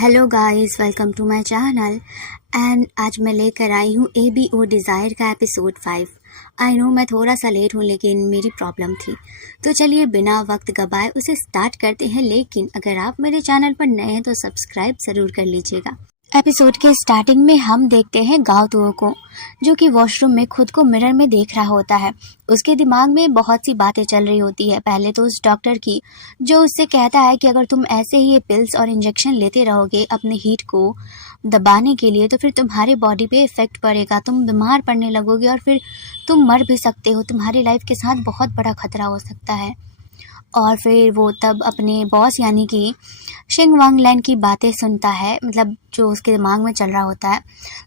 Hello guys, welcome to my channel. And आज मैं लेकर आई हूँ ABO डिज़ायर का एपिसोड 5। आई नो मैं थोड़ा सा लेट हूँ, लेकिन मेरी प्रॉब्लम थी। तो चलिए बिना वक्त गवाए उसे स्टार्ट करते हैं। लेकिन अगर आप मेरे चैनल पर नए हैं तो सब्सक्राइब ज़रूर कर लीजिएगा। एपिसोड के स्टार्टिंग में हम देखते हैं गाओतुओ को, जो कि वॉशरूम में खुद को मिरर में देख रहा होता है। उसके दिमाग में बहुत सी बातें चल रही होती है। पहले तो उस डॉक्टर की, जो उससे कहता है कि अगर तुम ऐसे ही ये पिल्स और इंजेक्शन लेते रहोगे अपने हीट को दबाने के लिए, तो फिर तुम्हारे बॉडी पे इफेक्ट पड़ेगा, तुम बीमार पड़ने लगोगे और फिर तुम मर भी सकते हो। तुम्हारी लाइफ के साथ बहुत बड़ा खतरा हो सकता है। और फिर वो तब अपने बॉस यानी कि शिंग वांग लैन की बातें सुनता है, मतलब जो उसके दिमाग में चल रहा होता है।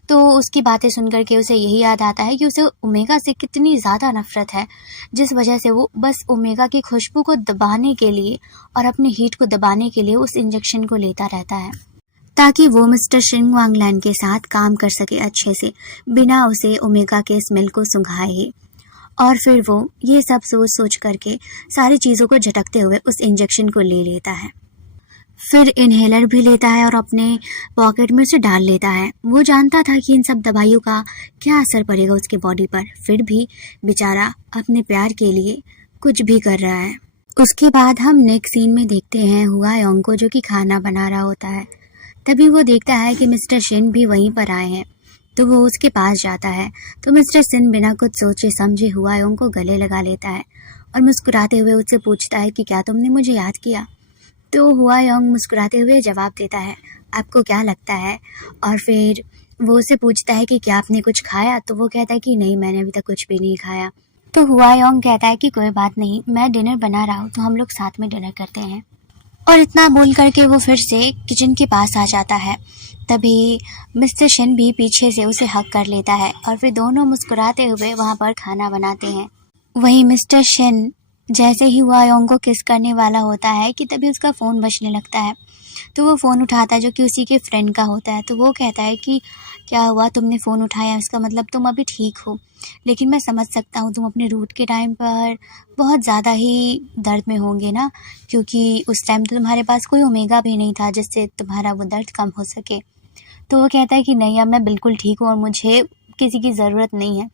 तो उसकी बातें सुन कर के उसे यही याद आता है कि उसे ओमेगा से कितनी ज़्यादा नफरत है, जिस वजह से वो बस ओमेगा की खुशबू को दबाने के लिए और अपनी हीट को दबाने के लिए उस इंजेक्शन को लेता रहता है, ताकि वो मिस्टर शिंग वांग लैन के साथ काम कर सके अच्छे से, बिना उसे ओमेगा के स्मेल को सूंघाए ही। और फिर वो ये सब सोच सोच करके सारी चीज़ों को झटकते हुए उस इंजेक्शन को ले लेता है। फिर इन्हेलर भी लेता है और अपने पॉकेट में उसे डाल लेता है। वो जानता था कि इन सब दवाइयों का क्या असर पड़ेगा उसके बॉडी पर, फिर भी बेचारा अपने प्यार के लिए कुछ भी कर रहा है। उसके बाद हम नेक्स्ट सीन में देखते हैं हुआ योंग को, जो कि खाना बना रहा होता है। तभी वो देखता है कि मिस्टर शिन भी वहीं पर आए हैं, तो वो उसके पास जाता है। तो मिस्टर सिन बिना कुछ सोचे समझे हुआ योंग को गले लगा लेता है और मुस्कुराते हुए उससे पूछता है कि क्या तुमने मुझे याद किया। तो हुआ योंग मुस्कुराते हुए जवाब देता है, आपको क्या लगता है। और फिर वो उससे पूछता है कि क्या आपने कुछ खाया। तो वो कहता है कि नहीं, मैंने अभी तक कुछ भी नहीं खाया। तो हुआ योंग कहता है कि कोई बात नहीं, मैं डिनर बना रहा हूँ, तो हम लोग साथ में डिनर करते हैं। और इतना बोल करके वो फिर से किचन के पास आ जाता है। तभी मिस्टर शिन भी पीछे से उसे हक कर लेता है और फिर दोनों मुस्कुराते हुए वहाँ पर खाना बनाते हैं। वहीं मिस्टर शिन जैसे ही हुआ योंग को किस करने वाला होता है कि तभी उसका फ़ोन बजने लगता है। तो वो फ़ोन उठाता है, जो कि उसी के फ्रेंड का होता है। तो वो कहता है कि क्या हुआ, तुमने फ़ोन उठाया, इसका मतलब तुम अभी ठीक हो। लेकिन मैं समझ सकता हूँ तुम अपने रूट के टाइम पर बहुत ज़्यादा ही दर्द में होंगे ना, क्योंकि उस टाइम तो तुम्हारे पास कोई ओमेगा भी नहीं था जिससे तुम्हारा वो दर्द कम हो सके। तो वो कहता है कि नहीं, अब मैं बिल्कुल ठीक हूँ और मुझे किसी की ज़रूरत नहीं है।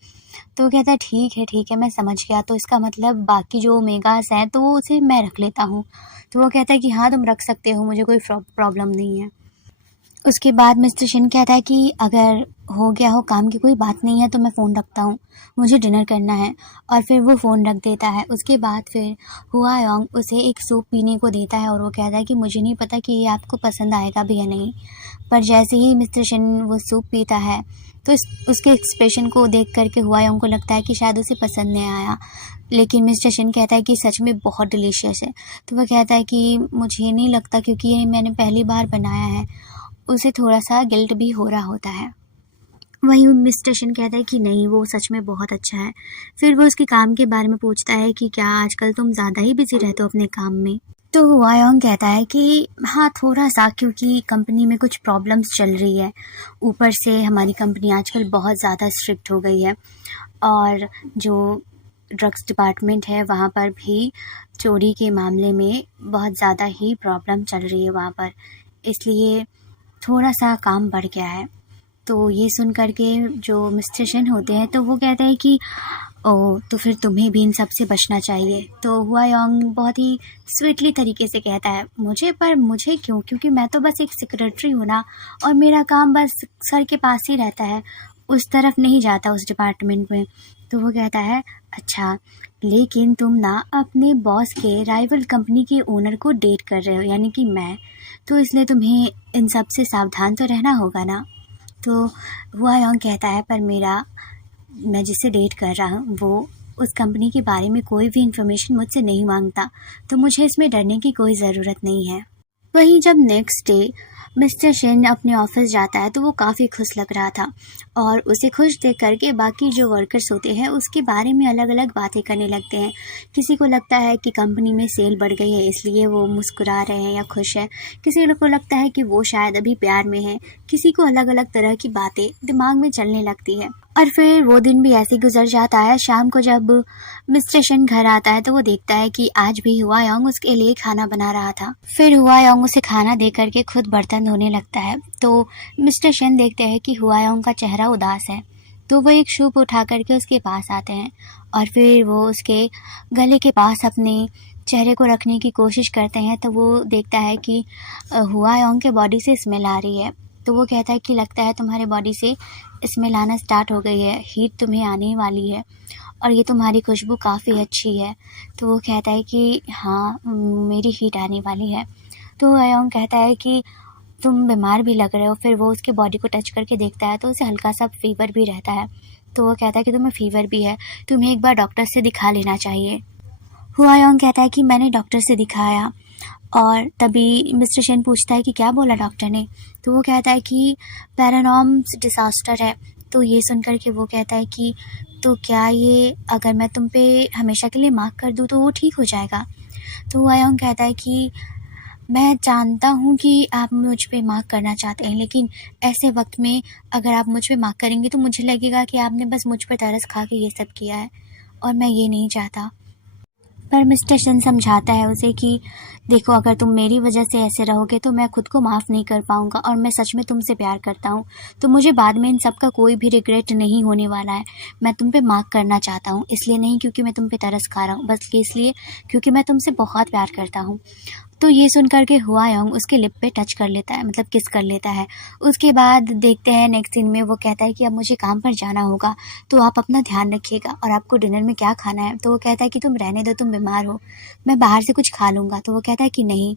तो वो कहता है ठीक है, मैं समझ गया। तो इसका मतलब बाकी जो ओमेगास हैं तो वो उसे मैं रख लेता हूँ। तो वो कहता है कि हाँ, तुम रख सकते हो, मुझे कोई प्रॉब्लम नहीं है। उसके बाद मिस्टर शिन कहता है कि अगर हो गया हो काम की कोई बात नहीं है तो मैं फ़ोन रखता हूँ, मुझे डिनर करना है। और फिर वो फ़ोन रख देता है। उसके बाद फिर हुआ योंग उसे एक सूप पीने को देता है और वो कहता है कि मुझे नहीं पता कि ये आपको पसंद आएगा भी या नहीं। पर जैसे ही मिस्टर शिन वो सूप पीता है तो उसके एक्सप्रेशन को देख करके हुआ योंग को लगता है कि शायद उसे पसंद नहीं आया। लेकिन मिस्टर शिन कहता है कि सच में बहुत डिलीशियस है। तो वह कहता है कि मुझे नहीं लगता, क्योंकि ये मैंने पहली बार बनाया है। उसे थोड़ा सा गिल्ट भी हो रहा होता है। वहीं मिस्टर शिन कहता है कि नहीं, वो सच में बहुत अच्छा है। फिर वो उसके काम के बारे में पूछता है कि क्या आजकल तुम ज़्यादा ही बिजी रहते हो अपने काम में। तो हुआ योंग कहता है कि हाँ, थोड़ा सा, क्योंकि कंपनी में कुछ प्रॉब्लम्स चल रही है। ऊपर से हमारी कंपनी आजकल बहुत ज़्यादा स्ट्रिक्ट हो गई है और जो ड्रग्स डिपार्टमेंट है वहाँ पर भी चोरी के मामले में बहुत ज़्यादा ही प्रॉब्लम चल रही है वहाँ पर, इसलिए थोड़ा सा काम बढ़ गया है। तो ये सुन कर के जो मिस्टर शिन होते हैं तो वो कहते हैं कि ओह, तो फिर तुम्हें भी इन सब से बचना चाहिए। तो हुआ योंग बहुत ही स्वीटली तरीके से कहता है, मुझे क्यों, क्योंकि मैं तो बस एक सेक्रेटरी हूँ ना, और मेरा काम बस सर के पास ही रहता है, उस तरफ नहीं जाता उस डिपार्टमेंट में। तो वो कहता है अच्छा, लेकिन तुम ना अपने बॉस के राइवल कंपनी के ओनर को डेट कर रहे हो, यानी कि मैं, तो इसलिए तुम्हें इन सब से सावधान तो रहना होगा ना। तो हुआ योंग कहता है पर मैं जिससे डेट कर रहा हूँ वो उस कंपनी के बारे में कोई भी इन्फॉर्मेशन मुझसे नहीं मांगता, तो मुझे इसमें डरने की कोई ज़रूरत नहीं है। वहीं जब नेक्स्ट डे मिस्टर शिन अपने ऑफिस जाता है तो वो काफ़ी खुश लग रहा था और उसे खुश देख करके बाकी जो वर्कर्स होते हैं उसके बारे में अलग अलग बातें करने लगते हैं। किसी को लगता है कि कंपनी में सेल बढ़ गई है इसलिए वो मुस्कुरा रहे हैं या खुश है, किसी को लगता है कि वो शायद अभी प्यार में है, किसी को अलग अलग तरह की बातें दिमाग में चलने लगती है। और फिर वो दिन भी ऐसे ही गुजर जाता है। शाम को जब मिस्टर शन घर आता है तो वो देखता है कि आज भी हुआ योंग उसके लिए खाना बना रहा था। फिर हुआ योंग उसे खाना दे करके खुद बर्तन धोने लगता है। तो मिस्टर शन देखते हैं कि हुआ योंग का चेहरा उदास है, तो वो एक शूप उठा करके उसके पास आते हैं और फिर वो उसके गले के पास अपने चेहरे को रखने की कोशिश करते हैं। तो वो देखता है कि हुआ योंग के बॉडी से स्मेल आ रही है। तो वो कहता है कि लगता है तुम्हारे बॉडी से स्मेल आना स्टार्ट हो गई है, हीट तुम्हें आने वाली है और ये तुम्हारी खुशबू काफ़ी अच्छी है। तो वो कहता है कि हाँ, मेरी हीट आने वाली है। तो अयोंग कहता है कि तुम बीमार भी लग रहे हो। फिर वो उसके बॉडी को टच करके देखता है तो उसे हल्का सा फीवर भी रहता है। तो वो कहता है कि तुम्हें फीवर भी है, तुम्हें एक बार डॉक्टर से दिखा लेना चाहिए। हुआयोंग कहता है कि मैंने डॉक्टर से दिखाया। और तभी मिस्टर शेन पूछता है कि क्या बोला डॉक्टर ने। तो वो कहता है कि पैरानॉर्मल डिसास्टर है। तो ये सुनकर के वो कहता है कि तो क्या ये अगर मैं तुम पे हमेशा के लिए मार्क कर दूँ तो वो ठीक हो जाएगा। तो हुआयोंग कहता है कि मैं जानता हूँ कि आप मुझ पे मार्क करना चाहते हैं, लेकिन ऐसे वक्त में अगर आप मुझ पे मार्क करेंगे तो मुझे लगेगा कि आपने बस मुझ पर तरस खा के ये सब किया है और मैं ये नहीं चाहता। पर मिस्टर शन समझाता है उसे कि देखो, अगर तुम मेरी वजह से ऐसे रहोगे तो मैं खुद को माफ़ नहीं कर पाऊँगा और मैं सच में तुमसे प्यार करता हूँ, तो मुझे बाद में इन सब का कोई भी रिग्रेट नहीं होने वाला है। मैं तुम पे मार्क करना चाहता हूँ, इसलिए नहीं क्योंकि मैं तुम पे तरस खा रहा हूँ, बस इसलिए क्योंकि मैं तुमसे बहुत प्यार करता हूँ। तो ये सुनकर के हुआयोंग उसके लिप पे टच कर लेता है, मतलब किस कर लेता है। उसके बाद देखते हैं नेक्स्ट सीन में वो कहता है कि अब मुझे काम पर जाना होगा, तो आप अपना ध्यान रखिएगा और आपको डिनर में क्या खाना है। तो वो कहता है कि तुम रहने दो, तुम बीमार हो, मैं बाहर से कुछ खा लूँगा। तो वो कहता है कि नहीं,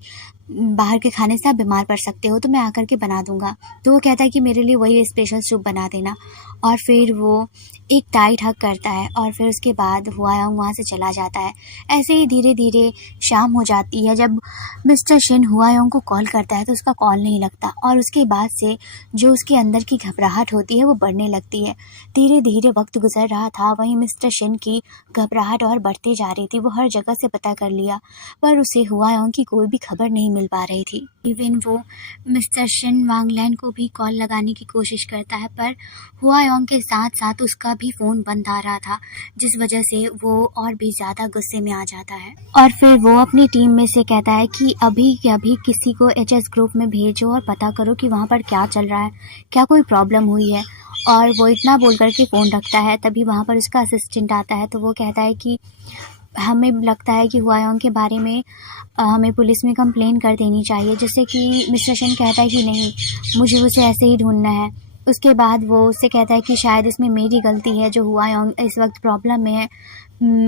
बाहर के खाने से आप बीमार पड़ सकते हो, तो मैं आकर के बना दूँगा। तो वो कहता है कि मेरे लिए वही स्पेशल सूप बना देना। और फिर वो एक टाइट हग करता है और फिर उसके बाद हुआयोंग वहाँ से चला जाता है। ऐसे ही धीरे धीरे शाम हो जाती है। जब मिस्टर शिन हुआयोंग को कॉल करता है तो उसका कॉल नहीं लगता और उसके बाद से जो उसके अंदर की घबराहट होती है वो बढ़ने लगती है। धीरे धीरे वक्त गुजर रहा था, वहीं मिस्टर शिन की घबराहट और बढ़ते जा रही थी। वो हर जगह से पता कर लिया पर उसे हुआयोंग की कोई भी खबर नहीं मिल पा रही थी। इवन वो मिस्टर शिन वांगलैंड को भी कॉल लगाने की कोशिश करता है पर हुआयोंग के साथ साथ उसका भी फ़ोन बंद आ रहा था, जिस वजह से वो और भी ज़्यादा गुस्से में आ जाता है। और फिर वो अपनी टीम में से कहता है कि अभी के अभी किसी को एचएस ग्रुप में भेजो और पता करो कि वहाँ पर क्या चल रहा है, क्या कोई प्रॉब्लम हुई है। और वो इतना बोल कर के फ़ोन रखता है। तभी वहाँ पर उसका असिस्टेंट आता है। तो वो कहता है कि हमें लगता है कि हुआयोंग के बारे में हमें पुलिस में कंप्लेन कर देनी चाहिए, जिससे कि मिस्टर शन कहता है कि नहीं, मुझे उसे ऐसे ही ढूंढना है। उसके बाद वो उससे कहता है कि शायद इसमें मेरी गलती है जो हुआयोंग इस वक्त प्रॉब्लम में है।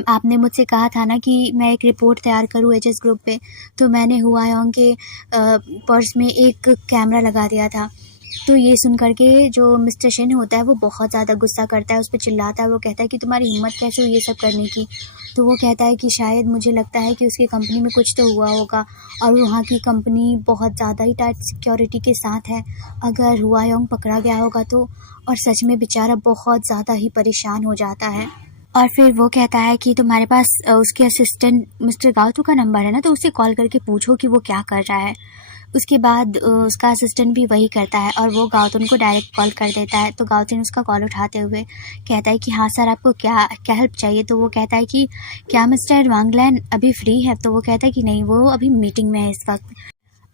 आपने मुझसे कहा था ना कि मैं एक रिपोर्ट तैयार करूँ एचएस ग्रुप पे, तो मैंने हुआयोंग के पर्स में एक कैमरा लगा दिया था। तो ये सुन कर के जो मिस्टर शिन होता है वो बहुत ज़्यादा गुस्सा करता है, उस पर चिल्लाता है। वो कहता है कि तुम्हारी हिम्मत कैसे हुई ये सब करने की। तो वो कहता है कि शायद मुझे लगता है कि उसकी कंपनी में कुछ तो हुआ होगा और वहाँ की कंपनी बहुत ज़्यादा ही टाइट सिक्योरिटी के साथ है। अगर हुआयोंग पकड़ा गया होगा तो, और सच में बेचारा बहुत ज़्यादा ही परेशान हो जाता है। और फिर वो कहता है कि तुम्हारे पास उसके असिस्टेंट मिस्टर गाओतू का नंबर है ना, तो उसे कॉल करके पूछो कि वो क्या कर रहा है। उसके बाद उसका असिस्टेंट भी वही करता है और वो गाउतुन को डायरेक्ट कॉल कर देता है। तो गाउतुन उसका कॉल उठाते हुए कहता है कि हाँ सर, आपको क्या क्या हेल्प चाहिए। तो वो कहता है कि क्या मिस्टर वांगलैंड अभी फ्री है। तो वो कहता है कि नहीं, वो अभी मीटिंग में है इस वक्त,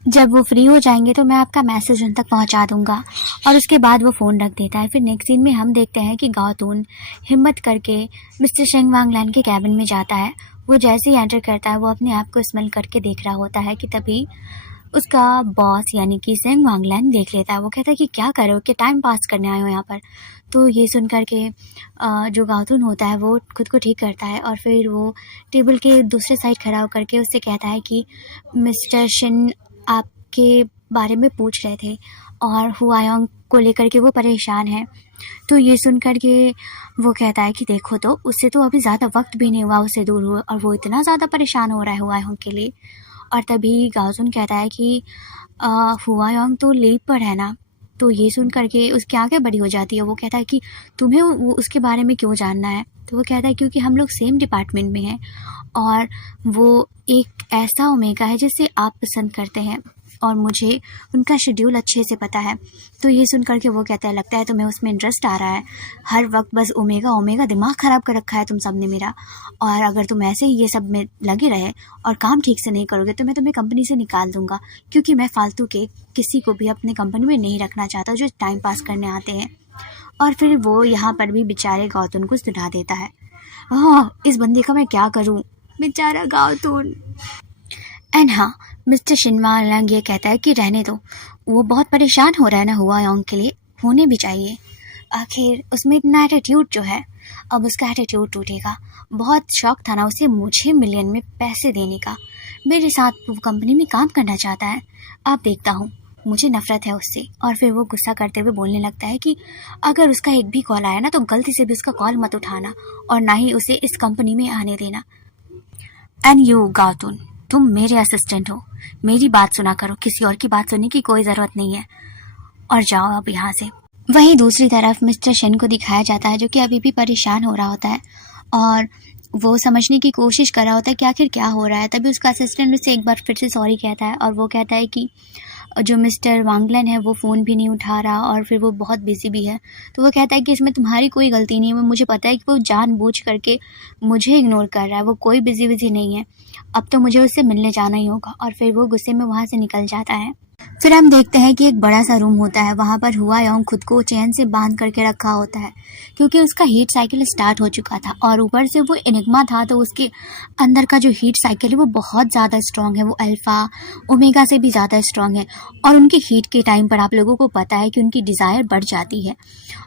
जब वो फ्री हो जाएंगे तो मैं आपका मैसेज उन तक पहुंचा दूंगा। और उसके बाद वो फ़ोन रख देता है। फिर नेक्स्ट सीन में हम देखते हैं कि गाउतुन हिम्मत करके मिस्टर शेंग वांगलैंड के कैबिन में जाता है। वो जैसे ही एंटर करता है वो अपने आप को स्मेल करके देख रहा होता है कि तभी उसका बॉस यानी कि शेंग वांगलैंड देख लेता है। वो कहता है कि क्या कर रहे हो, कि टाइम पास करने आए हो यहाँ पर। तो ये सुन कर के जो गाउतुन होता है वो खुद को ठीक करता है और फिर वो टेबल के दूसरे साइड खड़ा होकर के उससे कहता है कि मिस्टर शिन आपके बारे में पूछ रहे थे और हुआयोंग को लेकर के वो परेशान है। तो ये सुन कर के वो कहता है कि देखो, तो उससे तो अभी ज़्यादा वक्त भी नहीं हुआ उससे दूर हुए और वो इतना ज़्यादा परेशान हो रहा है हुआयोंग के लिए। और तभी गाउतुन कहता है कि हुआयोंग तो लीव पर है ना। तो ये सुन कर के उसकी आंखें बड़ी हो जाती है। वो कहता है कि तुम्हें उसके बारे में क्यों जानना है। तो वो कहता है क्योंकि हम लोग सेम डिपार्टमेंट में हैं और वो एक ऐसा ओमेगा है जिसे आप पसंद करते हैं। और मुझे उनका शेड्यूल अच्छे से पता है। तो ये सुन करके वो कहता है लगता है तुम्हें उसमें इंटरेस्ट आ रहा है, हर वक्त बस ओमेगा ओमेगा, दिमाग ख़राब कर रखा है तुम सब ने मेरा। और अगर तुम ऐसे ही ये सब में लगे रहे और काम ठीक से नहीं करोगे तो मैं तुम्हें कंपनी से निकाल दूंगा, क्योंकि मैं फालतू के किसी को भी अपने कंपनी में नहीं रखना चाहता जो टाइम पास करने आते हैं। और फिर वो यहाँ पर भी बेचारे गौतम को सुना देता है। इस बंदे का मैं क्या करूँ, बेचारा गौतम। एंड हाँ, मिस्टर शिनवांगलैंग ये कहता है कि रहने दो, वो बहुत परेशान हो रहा है ना हुआयोंग के लिए, होने भी चाहिए, आखिर उसमें इतना एटीट्यूड जो है, अब उसका एटीट्यूड टूटेगा। बहुत शौक था ना उसे मुझे मिलियन में पैसे देने का, मेरे साथ वो कंपनी में काम करना चाहता है, अब देखता हूँ, मुझे नफरत है उससे। और फिर वो गुस्सा करते हुए बोलने लगता है कि अगर उसका एक भी कॉल आया ना तो गलती से भी उसका कॉल मत उठाना और ना ही उसे इस कंपनी में आने देना। एंड यू गातुन, तुम मेरे असिस्टेंट हो, मेरी बात सुना करो, किसी और की बात सुनने की कोई ज़रूरत नहीं है, और जाओ अब यहाँ से। वहीं दूसरी तरफ मिस्टर शेन को दिखाया जाता है जो कि अभी भी परेशान हो रहा होता है और वो समझने की कोशिश कर रहा होता है कि आखिर क्या हो रहा है। तभी उसका असिस्टेंट उससे एक बार फिर से सॉरी कहता है और वो कहता है कि जो मिस्टर वांगलन है वो फ़ोन भी नहीं उठा रहा और फिर वो बहुत बिजी भी है। तो वो कहता है कि इसमें तुम्हारी कोई गलती नहीं है, मुझे पता है कि वो जानबूझ करके मुझे इग्नोर कर रहा है, वो कोई बिजी नहीं है, अब तो मुझे उससे मिलने जाना ही होगा। और फिर वो गुस्से में वहाँ से निकल जाता है। फिर हम देखते हैं कि एक बड़ा सा रूम होता है, वहाँ पर हुआयोंग खुद को चैन से बांध करके रखा होता है क्योंकि उसका हीट साइकिल स्टार्ट हो चुका था और ऊपर से वो एनिग्मा था, तो उसके अंदर का जो हीट साइकिल है वो बहुत ज़्यादा स्ट्रॉन्ग है, वो अल्फ़ा ओमेगा से भी ज़्यादा स्ट्रॉन्ग है। और उनके हीट के टाइम पर आप लोगों को पता है कि उनकी डिज़ायर बढ़ जाती है।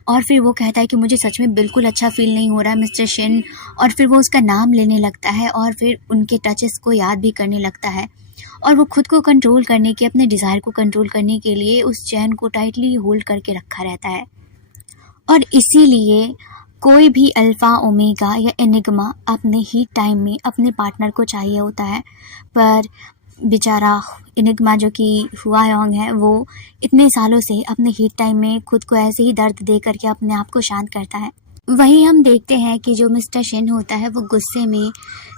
और फिर वो कहता है कि मुझे सच में बिल्कुल अच्छा फील नहीं हो रहा है मिस्टर शिन, और फिर वो उसका नाम लेने लगता है और फिर उनके टचेस को याद भी करने लगता है और वो खुद को कंट्रोल करने के, अपने डिज़ायर को कंट्रोल करने के लिए उस चैन को टाइटली होल्ड करके रखा रहता है। और इसीलिए कोई भी अल्फ़ा ओमेगा या एनिग्मा अपने ही टाइम में अपने पार्टनर को चाहिए होता है, पर बेचारा एनिग्मा जो कि हुआयोंग है वो इतने सालों से अपने हीट टाइम में खुद को ऐसे ही दर्द दे करके अपने आप को शांत करता है। वहीं हम देखते हैं कि जो मिस्टर शिन होता है वो गुस्से में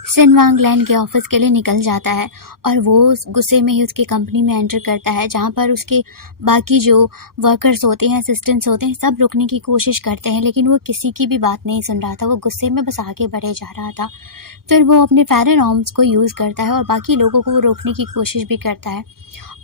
शिनवांगलैंड के ऑफिस के लिए निकल जाता है और वो उस गुस्से में ही उसकी कंपनी में एंटर करता है, जहाँ पर उसके बाकी जो वर्कर्स होते हैं, असिस्टेंट्स होते हैं, सब रुकने की कोशिश करते हैं, लेकिन वो किसी की भी बात नहीं सुन रहा था, वो गुस्से में बस आगे बढ़े जा रहा था। फिर वो अपने फायर आर्म्स को यूज़ करता है और बाकी लोगों को वो रोकने की कोशिश भी करता है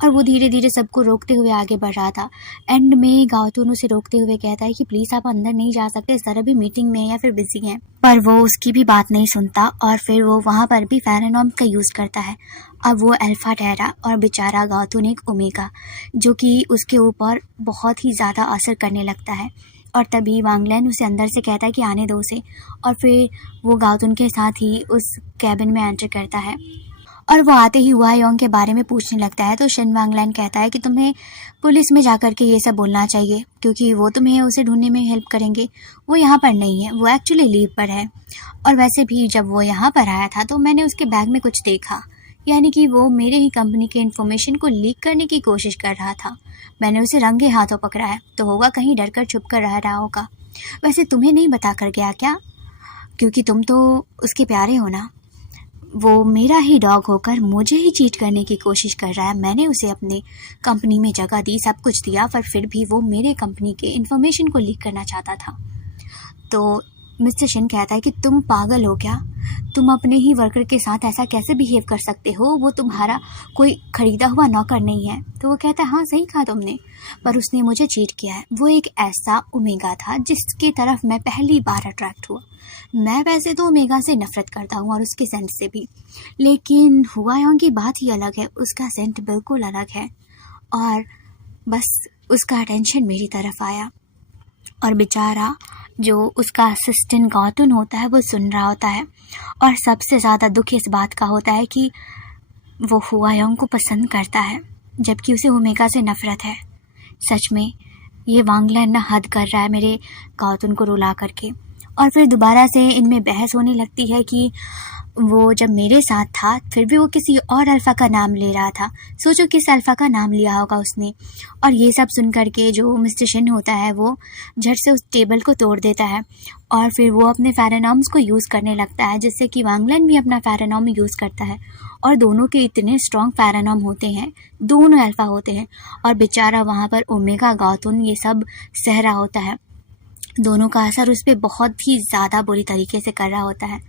और वो धीरे धीरे सबको रोकते हुए आगे बढ़ रहा था। एंड में गाओतून उसे रोकते हुए कहता है कि प्लीज़ आप अंदर नहीं जा सकते, सर अभी मीटिंग में है या फिर बिजी हैं, पर वो उसकी भी बात नहीं सुनता और फिर वो वहाँ पर भी फायर आर्म्स का यूज़ करता है। अब वो अल्फा ठहरा और बेचारा गाओतून एक ओमेगा, जो कि उसके ऊपर बहुत ही ज़्यादा असर करने लगता है। और तभी वांगलैन उसे अंदर से कहता है कि आने दो उसे, और फिर वो गाओतून के साथ ही उस कैबिन में एंटर करता है और वो आते ही हुआयोंग के बारे में पूछने लगता है। तो शिन वांगलैन कहता है कि तुम्हें पुलिस में जाकर के ये सब बोलना चाहिए क्योंकि वो तुम्हें उसे ढूंढने में हेल्प करेंगे, वो यहाँ पर नहीं है, वो एक्चुअली लीव पर है। और वैसे भी जब वो यहाँ पर आया था तो मैंने उसके बैग में कुछ देखा, यानी कि वो मेरे ही कंपनी के इन्फॉर्मेशन को लीक करने की कोशिश कर रहा था। मैंने उसे रंगे हाथों पकड़ा है, तो होगा कहीं डर कर छुप कर रह रहा होगा। वैसे तुम्हें नहीं बता कर गया क्या, क्योंकि तुम तो उसके प्यारे हो ना। वो मेरा ही डॉग होकर मुझे ही चीट करने की कोशिश कर रहा है। मैंने उसे अपने कंपनी में जगह दी, सब कुछ दिया, पर फिर भी वो मेरे कंपनी के इन्फॉर्मेशन को लीक करना चाहता था। तो मिस्टर शिन कहता है कि तुम पागल हो क्या, तुम अपने ही वर्कर के साथ ऐसा कैसे बिहेव कर सकते हो, वो तुम्हारा कोई खरीदा हुआ नौकर नहीं है। तो वो कहता है हाँ सही कहा तुमने, पर उसने मुझे चीट किया है। वो एक ऐसा ओमेगा था जिसकी तरफ मैं पहली बार अट्रैक्ट हुआ। मैं वैसे तो ओमेगा से नफरत करता हूँ और उसके सेंट से भी, लेकिन हुआयोंग की बात ही अलग है, उसका सेंट बिल्कुल अलग है। और बस उसका अटेंशन मेरी तरफ आया और बेचारा जो उसका असिस्टेंट गाओतून होता है वो सुन रहा होता है। और सबसे ज़्यादा दुख इस बात का होता है कि वो हुआयोंग को पसंद करता है जबकि उसे ओमेगा से नफरत है। सच में ये वांगलैन ना हद कर रहा है मेरे गाओतून को रुला करके। और फिर दोबारा से इनमें बहस होने लगती है कि वो जब मेरे साथ था फिर भी वो किसी और अल्फ़ा का नाम ले रहा था। सोचो किस अल्फ़ा का नाम लिया होगा उसने। और ये सब सुन कर के जो मिस्टर शिन होता है वो झट से उस टेबल को तोड़ देता है और फिर वो अपने फेरेनॉम्स को यूज़ करने लगता है, जिससे कि वांगलन भी अपना फेरेनॉम यूज़ करता है। और दोनों के इतने स्ट्रॉन्ग फेरेनॉम होते हैं, दोनों अल्फ़ा होते हैं, और बेचारा वहाँ पर ओमेगा गॉथुन ये सब सह रहा होता है। दोनों का असर उस पर बहुत ही ज़्यादा बुरी तरीके से कर रहा होता है,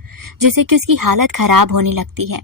जिससे कि उसकी हालत ख़राब होने लगती है।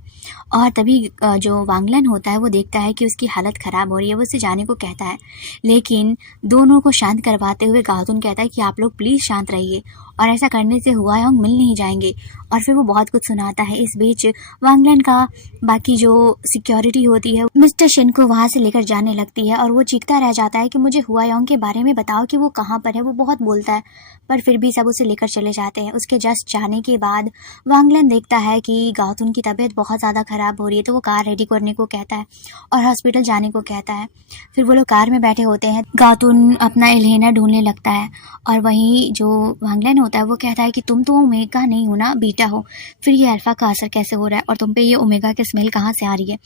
और तभी जो वांगलन होता है वो देखता है कि उसकी हालत ख़राब हो रही है, वो उसे जाने को कहता है, लेकिन दोनों को शांत करवाते हुए गातुन कहता है कि आप लोग प्लीज़ शांत रहिए और ऐसा करने से हुआयोंग मिल नहीं जाएंगे। और फिर वो बहुत कुछ सुनाता है। इस बीच वांगलन का बाकी जो सिक्योरिटी होती है मिस्टर शिन को वहाँ से लेकर जाने लगती है और वो चीखता रह जाता है कि मुझे हुआयोंग के बारे में बताओ कि वो कहाँ पर है। वो बहुत बोलता है पर फिर भी सब उसे लेकर चले जाते हैं। उसके जस्ट जाने के बाद वांगलन देखता है कि गातुन की तबीयत बहुत ज़्यादा ख़राब हो रही है, तो वो कार रेडी करने को कहता है और हॉस्पिटल जाने को कहता है। फिर वो लोग कार में बैठे होते हैं। गातुन अपना इनहेलर ढूंढने लगता है और वहीं जो वांगलन होता है वो कहता है कि तुम तो ओमेगा नहीं हो ना, बीटा हो, फिर ये अल्फ़ा का असर कैसे हो रहा है और तुम पे ये ओमेगा की स्मेल कहाँ से आ रही है।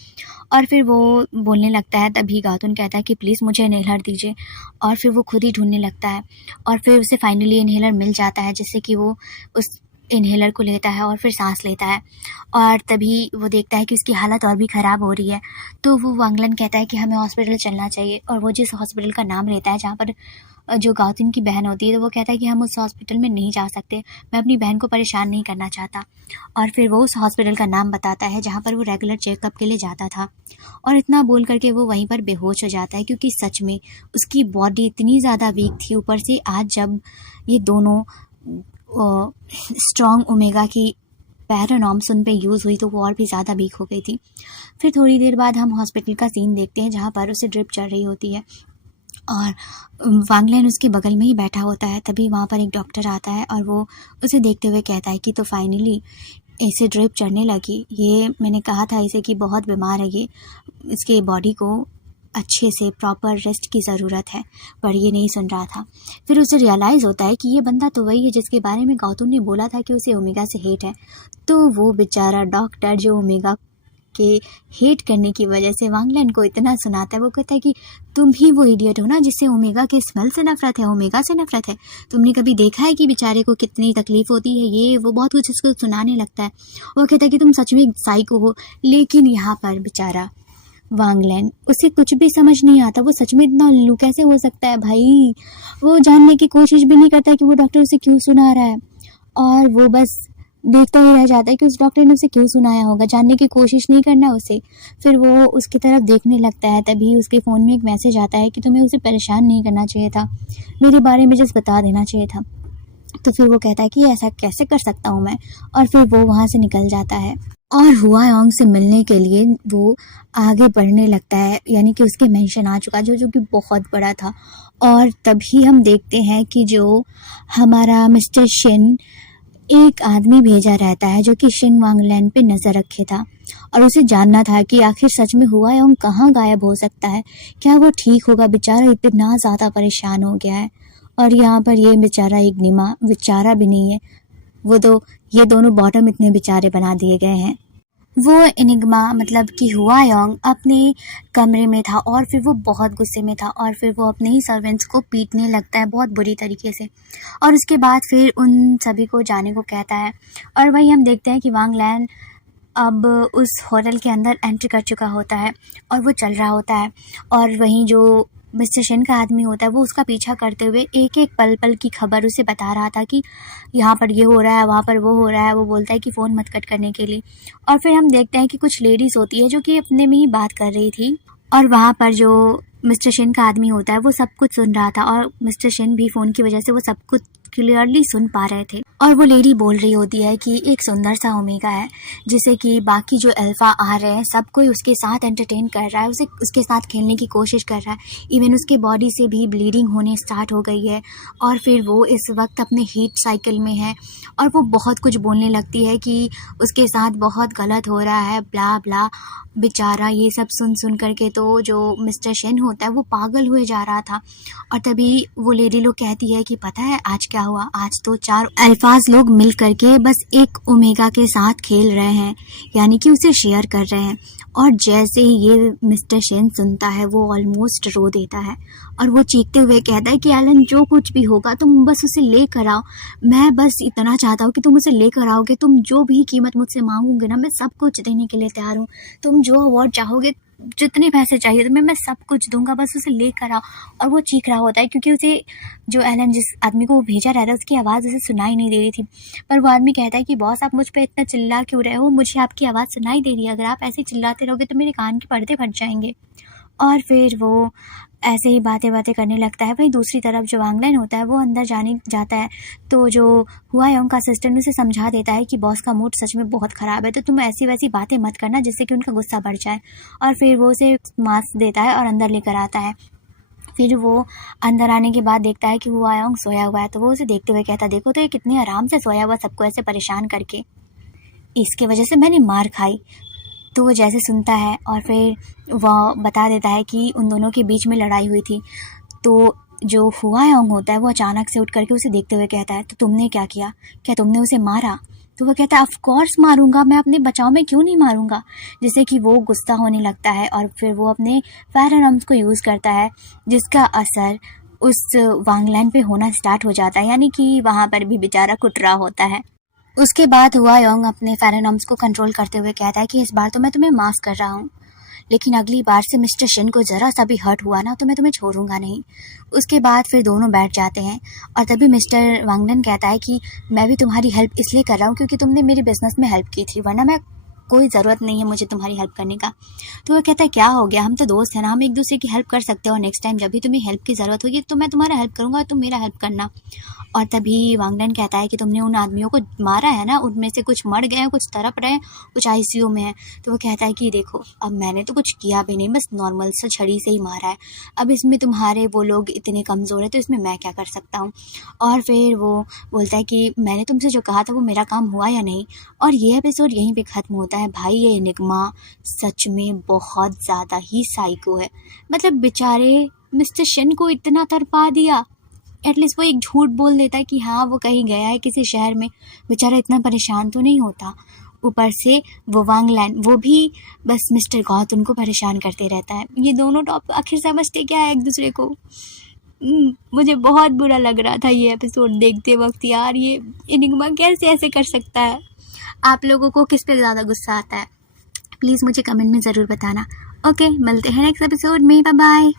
और फिर वो बोलने लगता है। तभी गातुन कहता है कि प्लीज़ मुझे इनहेलर दीजिए और फिर वो खुद ही ढूंढने लगता है और फिर उसे फाइनली इनहेलर मिल जाता है, जिससे कि वो उस इनहेलर को लेता है और फिर सांस लेता है। और तभी वो देखता है कि उसकी हालत और भी ख़राब हो रही है, तो वो वांगलन कहता है कि हमें हॉस्पिटल चलना चाहिए। और वो जिस हॉस्पिटल का नाम लेता है जहाँ पर जो गातुन की बहन होती है, तो वो कहता है कि हम उस हॉस्पिटल में नहीं जा सकते, मैं अपनी बहन को परेशान नहीं करना चाहता। और फिर वो उस हॉस्पिटल का नाम बताता है जहाँ पर वो रेगुलर चेकअप के लिए जाता था। और इतना बोल करके वो वहीं पर बेहोश हो जाता है, क्योंकि सच में उसकी बॉडी इतनी ज़्यादा वीक थी। ऊपर से आज जब ये दोनों स्ट्रॉन्ग ओमेगा की पैरानॉम्स उन पे यूज़ हुई तो वो और भी ज़्यादा वीक हो गई थी। फिर थोड़ी देर बाद हम हॉस्पिटल का सीन देखते हैं जहाँ पर उसे ड्रिप चल रही होती है और वांगलन उसके बगल में ही बैठा होता है। तभी वहाँ पर एक डॉक्टर आता है और वो उसे देखते हुए कहता है कि तो फाइनली इसे ड्रिप चढ़ने लगी। ये मैंने कहा था इसे कि बहुत बीमार है ये, इसके बॉडी को अच्छे से प्रॉपर रेस्ट की ज़रूरत है, पर ये नहीं सुन रहा था। फिर उसे रियलाइज़ होता है कि ये बंदा तो वही है जिसके बारे में गातुन ने बोला था कि उसे ओमेगा से हेट है। तो वो बेचारा डॉक्टर जो ओमेगा के हेट करने की वजह से वांगलन को इतना सुनाता है, वो कहता है कि तुम ही वो इडियट हो ना जिससे ओमेगा के स्मेल से नफरत है, ओमेगा से नफरत है। तुमने कभी देखा है कि बेचारे को कितनी तकलीफ होती है, ये वो बहुत कुछ उसको सुनाने लगता है। वो कहता है कि तुम सच में साइको हो। लेकिन यहाँ पर बेचारा वांगलन, उसे कुछ भी समझ नहीं आता, वो सच में इतना उल्लू कैसे हो सकता है भाई। वो जानने की कोशिश भी नहीं करता कि वो डॉक्टर उसे क्यों सुना रहा है, और वो बस देखता ही रह जाता है कि उस डॉक्टर ने उसे क्यों सुनाया होगा। जानने की कोशिश नहीं करना उसे। फिर वो उसकी तरफ देखने लगता है। तभी उसके फ़ोन में एक मैसेज आता है कि तुम्हें उसे परेशान नहीं करना चाहिए था, मेरे बारे में जस्ट बता देना चाहिए था। तो फिर वो कहता है कि ऐसा कैसे कर सकता हूँ मैं, और फिर वो वहाँ से निकल जाता है और हुआयोंग से मिलने के लिए वो आगे बढ़ने लगता है। यानी कि उसके मेंशन आ चुका जो कि बहुत बड़ा था। और तभी हम देखते हैं कि जो हमारा मिस्टर शिन, एक आदमी भेजा रहता है जो कि शिन वांगलन पे नज़र रखे था और उसे जानना था कि आखिर सच में हुआयोंग कहाँ गायब हो सकता है, क्या वो ठीक होगा। बेचारा इतना ज़्यादा परेशान हो गया है। और यहाँ पर ये बेचारा एक निमा बेचारा भी नहीं है, वो तो ये दोनों बॉटम इतने बेचारे बना दिए गए हैं। वो एनिग्मा मतलब कि हुआयोंग अपने कमरे में था और फिर वो बहुत गुस्से में था और फिर वो अपने ही सर्वेंट्स को पीटने लगता है बहुत बुरी तरीके से। और उसके बाद फिर उन सभी को जाने को कहता है। और वही हम देखते हैं कि वांगलन अब उस होटल के अंदर एंट्री कर चुका होता है और वो चल रहा होता है। और वहीं जो मिस्टर शिन का आदमी होता है वो उसका पीछा करते हुए एक एक पल पल की खबर उसे बता रहा था कि यहाँ पर ये हो रहा है, वहाँ पर वो हो रहा है। वो बोलता है कि फ़ोन मत कट करने के लिए। और फिर हम देखते हैं कि कुछ लेडीज़ होती है जो कि अपने में ही बात कर रही थी और वहाँ पर जो मिस्टर शिन का आदमी होता है वो सब कुछ सुन रहा था और मिस्टर शिन भी फ़ोन की वजह से वो सब कुछ क्लियरली सुन पा रहे थे। और वो लेडी बोल रही होती है कि एक सुंदर सा ओमेगा है जिसे कि बाकी जो अल्फ़ा आ रहे हैं सब कोई उसके साथ एंटरटेन कर रहा है, उसे उसके साथ खेलने की कोशिश कर रहा है। इवन उसके बॉडी से भी ब्लीडिंग होने स्टार्ट हो गई है और फिर वो इस वक्त अपने हीट साइकिल में है और वो बहुत कुछ बोलने लगती है कि उसके साथ बहुत गलत हो रहा है, ब्ला ब्ला। बेचारा ये सब सुन सुन करके तो जो मिस्टर शेन होता है वो पागल हुए जा रहा था। और तभी वो लेडी लोग कहती है कि पता है आज क्या हुआ, आज तो 4 अल्फाज लोग मिल करके बस एक ओमेगा के साथ खेल रहे हैं, यानी कि उसे शेयर कर रहे हैं। और जैसे ही ये मिस्टर शेन सुनता है वो ऑलमोस्ट रो देता है और वो चीखते हुए कहता है कि एलन जो कुछ भी होगा तुम बस उसे लेकर आओ, मैं बस इतना चाहता हूँ कि तुम उसे लेकर आओगे, तुम जो भी कीमत मुझसे मांगोगे ना मैं सब कुछ देने के लिए तैयार हूँ, तुम जो अवार्ड चाहोगे, जितने पैसे चाहिए तुम्हें मैं सब कुछ दूंगा, बस उसे लेकर आओ। और वो चीख रहा होता है क्योंकि उसे जो एलन जिस आदमी को वो भेजा रहता है उसकी आवाज़ उसे सुनाई नहीं दे रही थी। पर वो आदमी कहता है कि बॉस आप मुझ पर इतना चिल्ला क्यों रहे हो, मुझे आपकी आवाज़ सुनाई दे रही है, अगर आप ऐसे ही चिल्लाते रहोगे तो मेरे कान के पर्दे फट जाएंगे। और फिर वो ऐसे ही बातें करने लगता है। वहीं दूसरी तरफ जो वांगलैन होता है वो अंदर जाता है तो जो हुआयोंग का असिस्टेंट उसे समझा देता है कि बॉस का मूड सच में बहुत ख़राब है, तो तुम ऐसी वैसी बातें मत करना जिससे कि उनका गुस्सा बढ़ जाए। और फिर वो उसे मास्क देता है और अंदर लेकर आता है। फिर वो अंदर आने के बाद देखता है कि हुआयोंग सोया हुआ है, तो वो उसे देखते हुए कहता है देखो तो ये कितने आराम से सोया हुआ, सबको ऐसे परेशान करके, इसके वजह से मैंने मार खाई। तो वो जैसे सुनता है और फिर वह बता देता है कि उन दोनों के बीच में लड़ाई हुई थी। तो जो हुआयोंग होता है वो अचानक से उठ करके उसे देखते हुए कहता है तो तुमने क्या किया, क्या तुमने उसे मारा? तो वो कहता है ऑफ कोर्स मारूंगा, मैं अपने बचाव में क्यों नहीं मारूंगा। जिससे कि वो गुस्सा होने लगता है और फिर वो अपने फायर आर्म्स को यूज़ करता है जिसका असर उस वांगलैन पे होना स्टार्ट हो जाता है, यानी कि वहाँ पर भी बेचारा कुट रहा होता है। उसके बाद हुआयोंग अपने फायर आर्म्स को कंट्रोल करते हुए कहता है कि इस बार तो मैं तुम्हें माफ कर रहा हूँ, लेकिन अगली बार से मिस्टर शिन को ज़रा सा भी हर्ट हुआ ना तो मैं तुम्हें छोड़ूंगा नहीं। उसके बाद फिर दोनों बैठ जाते हैं और तभी मिस्टर वांगलन कहता है कि मैं भी तुम्हारी हेल्प इसलिए कर रहा हूँ क्योंकि तुमने मेरी बिजनेस में हेल्प की थी, वरना मैं कोई ज़रूरत नहीं है मुझे तुम्हारी हेल्प करने का। तो वो कहता है क्या हो गया, हम तो दोस्त हैं ना, हम एक दूसरे की हेल्प कर सकते हो, नेक्स्ट टाइम जब भी तुम्हें हेल्प की ज़रूरत होगी तो मैं तुम्हारा हेल्प करूँगा और तुम मेरा हेल्प करना। और तभी वांगलन कहता है कि तुमने उन आदमियों को मारा है ना, उनमें से कुछ मर गए हैं, कुछ तड़प रहे हैं, कुछ आईसीयू में है। तो वो कहता है कि देखो अब मैंने तो कुछ किया भी नहीं, बस नॉर्मल सा छड़ी से ही मारा है, अब इसमें तुम्हारे वो लोग इतने कमज़ोर है तो इसमें मैं क्या कर सकता हूँ। और फिर वो बोलता है कि मैंने तुमसे जो कहा था वो मेरा काम हुआ या नहीं। और ये एपिसोड यहीं पे ख़त्म होता है। भाई ये एनिग्मा सच में बहुत ज़्यादा ही साइको है, मतलब बेचारे मिस्टर शिन को इतना तरपा दिया, एटलीस्ट वो एक झूठ बोल देता है कि हाँ वो कहीं गया है किसी शहर में, बेचारा इतना परेशान तो नहीं होता। ऊपर से वो वांगलैन वो भी बस मिस्टर गौतम को परेशान करते रहता है। ये दोनों टॉप आखिर समझते क्या है एक दूसरे को। मुझे बहुत बुरा लग रहा था ये एपिसोड देखते वक्त, यार ये एनिग्मा कैसे ऐसे कर सकता है। आप लोगों को किस पे ज़्यादा गुस्सा आता है प्लीज़ मुझे कमेंट में ज़रूर बताना। ओके मिलते हैं नेक्स्ट एपिसोड में, बाय बाय।